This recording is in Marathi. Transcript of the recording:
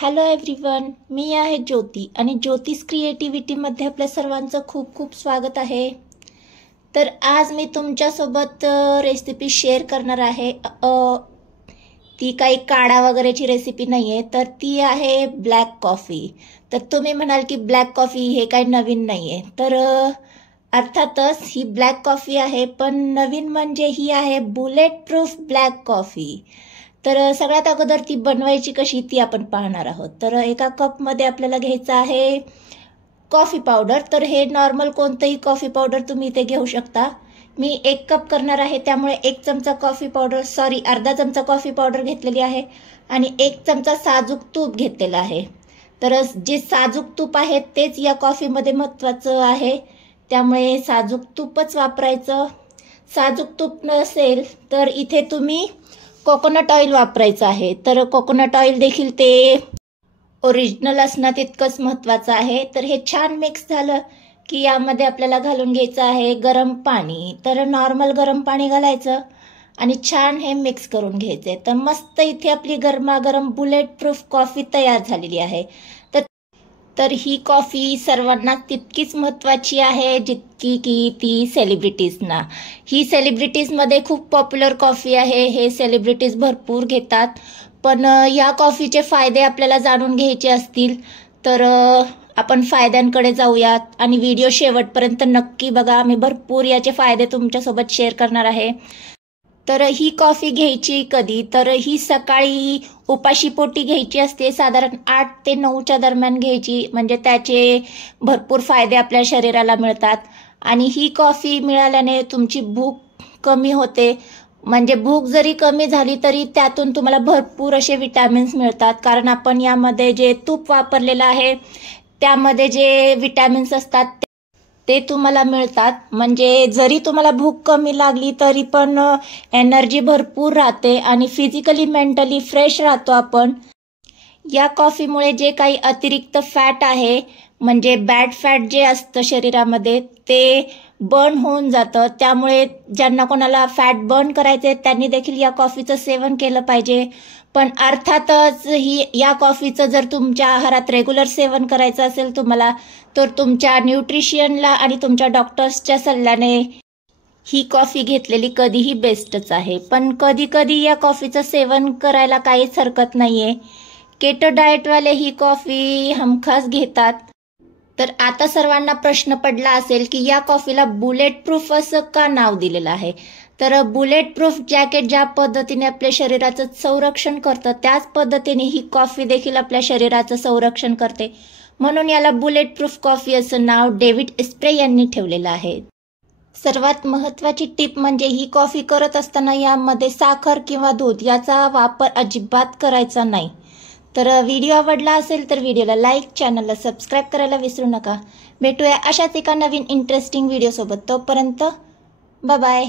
हॅलो एव्हरीवन, मी आहे ज्योती आणि ज्योतिष क्रिएटिव्हिटीमध्ये आपल्या सर्वांचं खूप खूप स्वागत आहे। तर आज मी तुमच्यासोबत रेसिपी शेअर करणार आहे। ती काही काढा वगैरेची रेसिपी नाही आहे, तर ती आहे ब्लॅक कॉफी। तर तुम्ही म्हणाल की ब्लॅक कॉफी हे काही नवीन नाही आहे, तर अर्थातच ही ब्लॅक कॉफी आहे, पण नवीन म्हणजे ही आहे बुलेट प्रूफ ब्लॅक कॉफी। तर सगळ्यात अगोदर ती बनवायची कशी ती आपण पाहणार आहोत। तर एका कपमध्ये आपल्याला घ्यायचं आहे कॉफी पावडर। तर हे नॉर्मल कोणतंही कॉफी पावडर तुम्ही इथे घेऊ शकता। मी 1 कप करणार आहे, त्यामुळे 1 चमचा कॉफी पावडर अर्धा चमचा कॉफी पावडर घेतलेली आहे आणि 1 चमचा साजूक तूप घेतलेला आहे। तर जे साजूक तूप आहे तेच या कॉफीमध्ये महत्त्वाचं आहे, त्यामुळे साजूक तूपच वापरायचं। साजूक तूप नसेल तर इथे तुम्ही कोकोनट ऑइल वापरायचं आहे। तर कोकोनट ऑइल देखील ते ओरिजिनल असणं तितकंच महत्त्वाचं आहे। तर हे छान मिक्स झालं की यामध्ये आपल्याला घालून घ्यायचं आहे गरम पाणी। तर नॉर्मल गरम पाणी घालायचं आणि छान हे मिक्स करून घ्यायचे। तर मस्त इथे आपली गरमागरम बुलेट प्रूफ कॉफी तयार झालेली आहे। तर ही कॉफी सर्वांना तितकीच महत्त्वाची आहे जितकी की ती सेलिब्रिटीजना। ही सेलिब्रिटीजमध्ये खूप पॉप्युलर कॉफी आहे, हे सेलिब्रिटीज भरपूर घेतात। पण या कॉफीचे फायदे आपल्याला जाणून घ्यायचे असतील तर आपण फायद्यांकडे जाऊयात आणि व्हिडिओ शेवटपर्यंत नक्की बघा। मी भरपूर याचे फायदे तुमच्यासोबत शेअर करणार आहे। तर ही कॉफी घ्यायची कधी, तर ही सकाळी उपाशीपोटी घ्यायची असते। साधारण 8 ते 9च्या दरम्यान घ्यायची, म्हणजे त्याचे भरपूर फायदे आपल्या शरीराला मिळतात। आणि ही कॉफी मिळाल्याने तुमची भूक कमी होते, म्हणजे भूक जरी कमी झाली तरी त्यातून तुम्हाला भरपूर असे विटॅमिन्स मिळतात, कारण आपण यामध्ये जे तूप वापरलेलं आहे त्यामध्ये जे विटॅमिन्स असतात ते तुम्हाला मिळतात। म्हणजे जरी तुम्हाला भूक कमी लागली तरी पण एनर्जी भरपूर राहते आणि फिजिकली मेंटली फ्रेश राहतो आपण। या कॉफीमुळे जे काही अतिरिक्त फॅट आहे, म्हणजे बॅड फॅट जे असतं शरीरामध्ये ते बर्न होऊन जातं। त्यामुळे ज्यांना कोणाला फॅट बर्न करायचे त्यांनी देखील या कॉफीचं सेवन केलं पाहिजे। पण अर्थातच या कॉफीचं जर तुमच्या आहारात रेग्युलर सेवन करायचं असेल तुम्हाला, तर तुमच्या न्यूट्रिशियनला आणि तुमच्या डॉक्टर्सच्या सल्ल्याने ही कॉफी घेतलेली कधीही बेस्टच आहे। पण कधी कधी या कॉफीचं सेवन करायला काहीच हरकत नाहीये। केटो डाएटवाले ही कॉफी हमखास घेतात। तर आता सर्वांना प्रश्न पडला असेल की या कॉफीला बुलेट प्रूफ असं का नाव दिलेलं आहे। तर बुलेट प्रूफ जॅकेट ज्या पद्धतीने आपल्या शरीराचं संरक्षण करतं, त्याच पद्धतीने ही कॉफी देखील आपल्या शरीराचं संरक्षण करते, म्हणून याला बुलेट प्रूफ कॉफी असं नाव डेव्हिड एस्प्रे यांनी ठेवलेलं आहे। सर्वात महत्त्वाची टिप म्हणजे ही कॉफी करत असताना यामध्ये साखर किंवा दूध याचा वापर अजिबात करायचा नाही। तर व्हिडिओ आवडला असेल तर व्हिडिओला लाईक, चॅनलला सबस्क्राईब करायला विसरू नका। भेटूया अशाच एका नवीन इंटरेस्टिंग व्हिडिओ सोबत, तोपर्यंत बाय बाय।